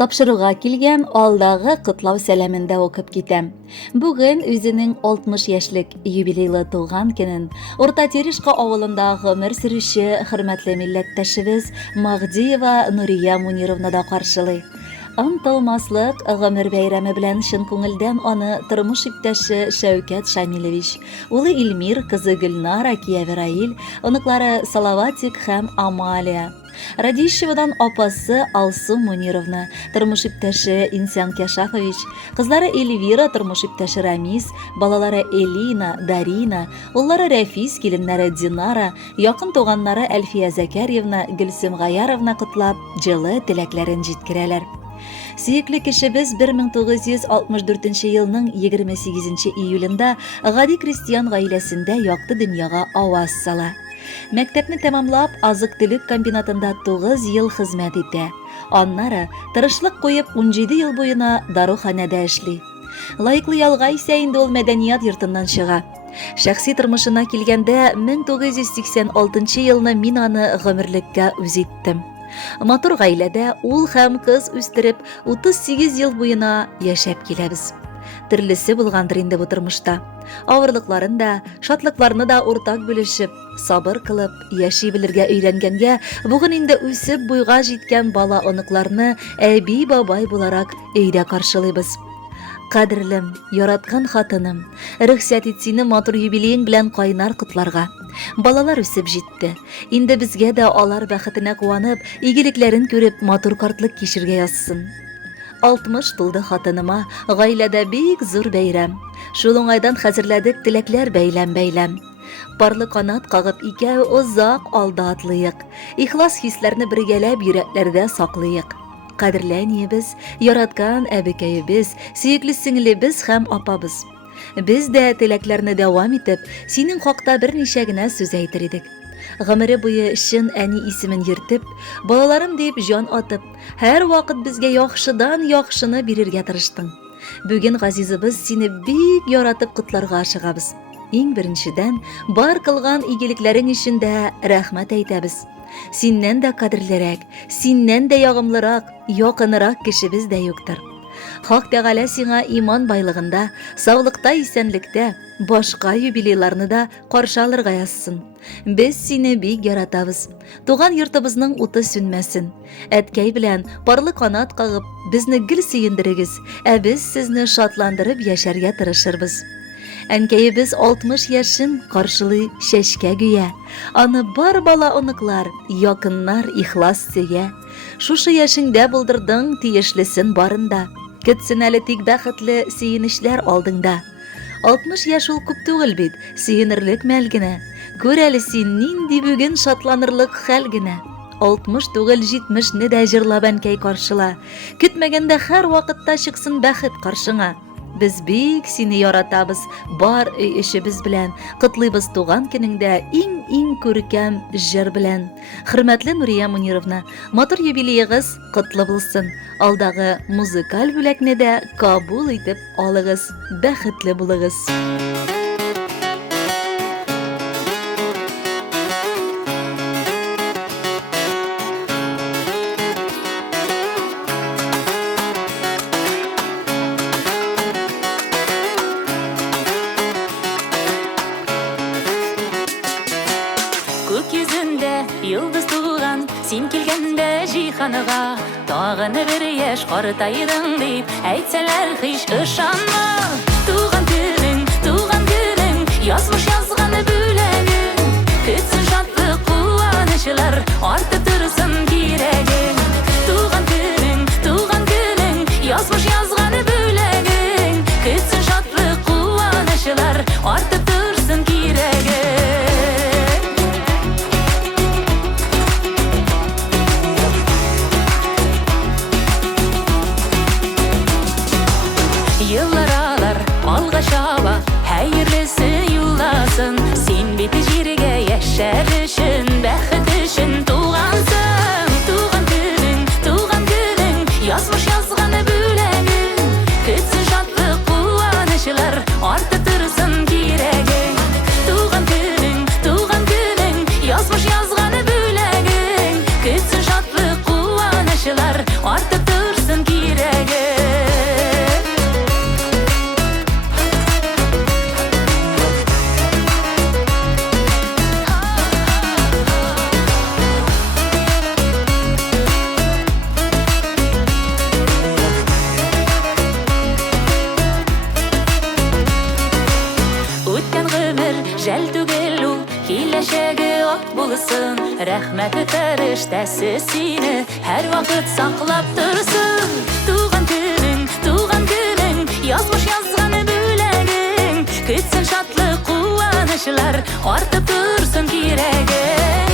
Тапшыруга килгән алдагы котлау сәламендә укып китәм. Бүген үзенең 60 яшьлек юбилейлы туган көнен Урта Терешка авылында гомер сөрүче хөрмәтле милләттәшебез Магдиева Нурия Мунировна да каршылый. Антылмаслык гомер бәйрәме белән чын күңелдән аны тормыш иптәше Шәүкәт Шамилевич, улы Илмир, кызы Гөлнара, кияве Раил, оныклары Салаватик һәм Амалия. Радищевадан апасы Алсу Мунировна, тормыш иптәше Инсян Кяшафович, кызлары Эльвира, тормыш иптәше Рамис, балалары Элина, Дарина, уллары Рәфис, киленнәре Динара, якын туганнары Әлфия Зәкәрьевна, Гөлсем Гаяровна котлап, җылы теләкләрен җиткерәләр. Сөекле кешебез 1964 елның 28 июлендә гади крестьян гаиләсендә якты дөньяга аваз сала. Мәктәпне тәмамлап, азык-төлек комбинатында 9 ел хезмәт итә. Аннары тырышлык куеп 17 ел буена даруханәдә эшли. Лайыклы ялга исә инде ул мәдәният йортыннан чыга. Шәхси тормышына килгәндә 1986 елны мин аны гомерлеккә үз иттем. Матур гаиләдә ул һәм кыз үстереп 38 ел буена яшәп киләбез. Төрлесе булгандыр инде бу тормышта. Авырлыкларын да, шатлыкларны да уртак бүлешеп, сабыр кылып, яши белергә өйрәнгәнгә, бүген инде үсеп буйга җиткән бала оныкларны әби-бабай буларак өйдә каршылыйбыз. Кадерлем, яраткан хатыным, рөхсәт ит сине матур юбилеең белән кайнар котларга. Балалар үсеп җитте. Инде безгә дә алар бәхетенә куанып, игелекләрен күреп, матур картлык кичергә язсын. 60 тулды хатыныма, гаиләдә бик зур бәйрәм. Шул уңайдан хәзерләдек теләкләр бәйләм. Парлы канат кагып икәү озак алда атлыйык. Ихлас хисләрне бергәләп йөрәкләрдә саклыйык. Кадерле әниебез, яраткан әбекәебез, сөекле сеңлебез һәм апабыз. Без дә теләкләрне дәвам итеп, синең хакта берничә генә сүз әйтер идек. Гомере буе чын әни исемен йөртеп, балаларым дип җан атып, һәр вакыт безгә яхшыдан яхшыны бирергә тырыштың. Бүген газизыбыз сине бик яратып котларга ашыгабыз. Иң беренчедән, бар кылган игелекләрең өчен дә рәхмәт әйтәбез. Синнән дә кадерлерәк, синнән дә ягымлырак, якынрак кешебез дә юктыр. Хак Тәгалә сиңа иман байлыгында, саулыкта, исәнлектә, башка юбилейларны да каршы алырга язсын. Без сине бик яратабыз. Туган йортыбызның уты сүнмәсен. Әткәй белән парлы канат кагып, безне гел сөендерегез, ә без сезне шатландырып яшәргә тырышырбыз. Әнкәебез 60 яшен каршылый чәчкә гүя. Аны бар бала оныклар, якыннар ихлас сөя. Шушы яшеңдә булдырдың тиешлесен барында. Көтсен әле тик бәхетле сөенешләр алдыңда. 60 яшь ул күп түгел бит, сөенерлек мәл генә. Күр әле син нинди бүген шатланырлык хәл генә. 60 түгел 70-не дә җырлап әнкәй каршыла. Көтмәгәндә һәр вакытта чыксын бәхет каршыңа. Без бик сине яратабыз, бар өй эшебез белән, котлыйбыз туган көнеңдә иң күркәм җыр белән. Хөрмәтле Нурия Мунировна, матур юбилеегыз котлы булсын. Алдагы музыкаль бүләкне дә кабул итеп алыгыз, бәхетле булыгыз. Күк йөзендә йылдыз туган, син килгәндә җиһанга, тагын бер яшь картайдың дип әйтсәләр һич ышанма. Туган көнең, язмыш язган бүләгең, көтсен шатлык куанычлар, артып торсын кирәгең. Туган көнең, язмыш язган бүләгең, көтсен шатлык куанычлар, артып торсын кирәгең. Yıllar alga çaba, hayırlısı yollasın. Sen biti jirge yaşar üçün, bәхет üçün tuğansın. Рәхмәте фәрештәсе сине һәр вакыт саклап торсын. Туган көнең, язмыш язган бүләгең, көтсен шатлык, куанычлар, артып торсын кирәгең.